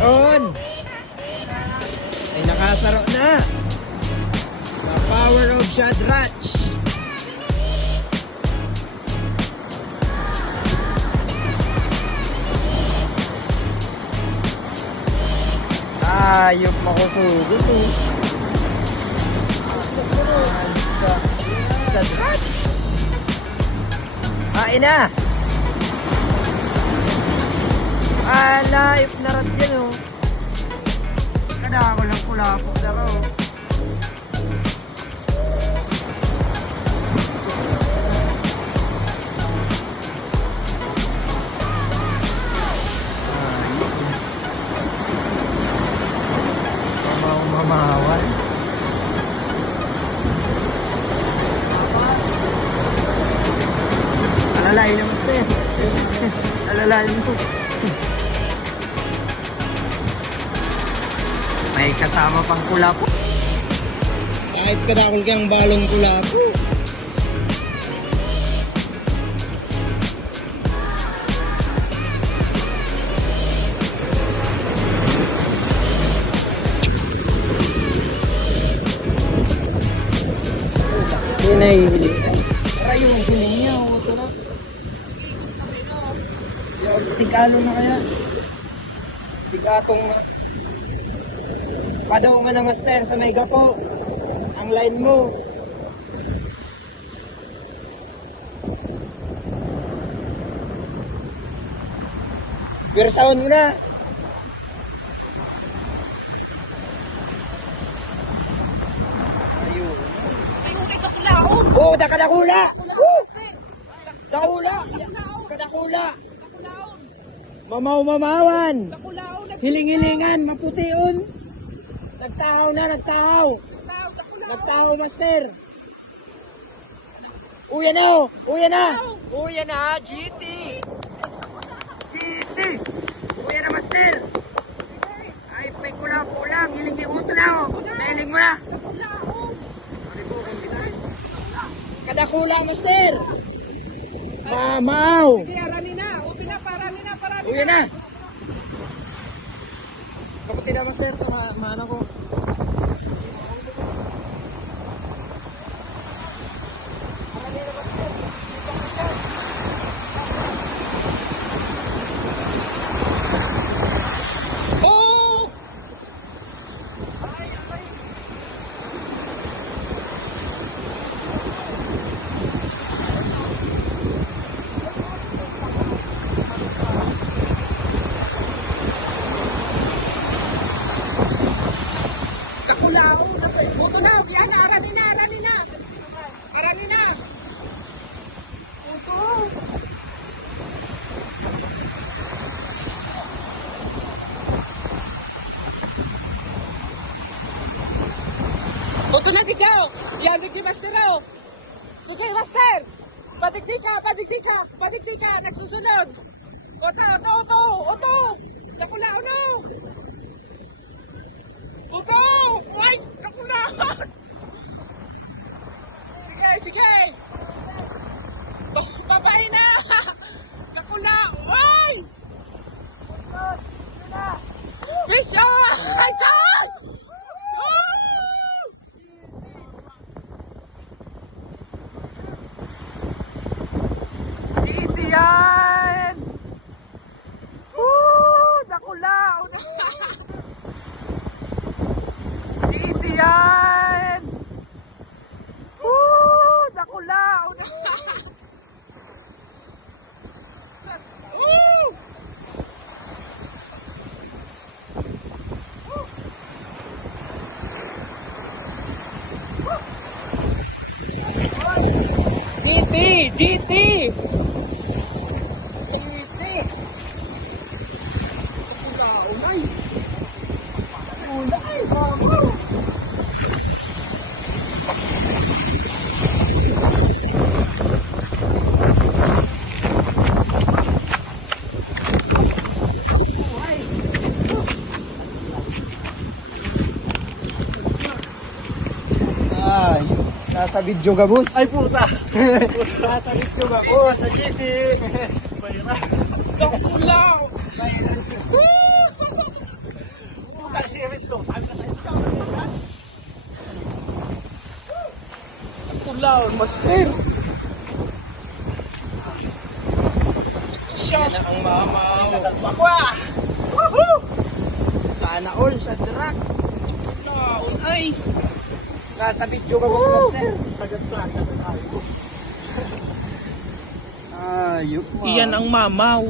On! Ay nakasaro na. The power of Shadrach. Ayop makusugod oh. Shadrach. Kain na. Life na rat yan oh. Kada ako lang kulapok na ko. Mamawan. Alalain naman ito eh. Alalain mo. May kasama pang kulapo. Kahit kadakol kang balong kulapo. Hindi nahihili. Para yung hiling niya. Tigalo na kaya. Tigatong na. Padaw nga na master sa may gapo. Ang line mo. Pirsaon mo na. Ayun. Oo, dakadakula. Dakula. Kadakula. Mamaw-mamawan. Hiling-hilingan, maputiun. Nagtahaw na, nagtahaw. Nagtahaw, master. Uya na, uya na. Uya na, GT. GT. Uya na, master. Ay, may kulang-kulang. Hiling mo ito na, oh. Meling mo na. Kadakula, master. Mamaw. Uya na. Kapatid na, master. Maano ko. Oto na ikaw! Yan, di master o! Sige, master! Padigdi ka! Nagsusunod! Oto! Nakulaon o! Oto! Ay! Nakulaon! Sige! Babay na! Nakulaon! Ay! Bisyo! Ay! Saan! Yan! Nakulaw! Dito yan! Nakulaw! GT! Ay, nasa video ka, boss. Ay puta! Nasa video ka, boss. Sa GC! Bayra! Nakulaw! Laon, master. Yan ang mamaw. Bakwa! Woohoo! Sana all sa truck. Laon, ay. Nasa video ka boss master. Tagat-sagat na tayo. Ayop mo. Iyan ang mamaw.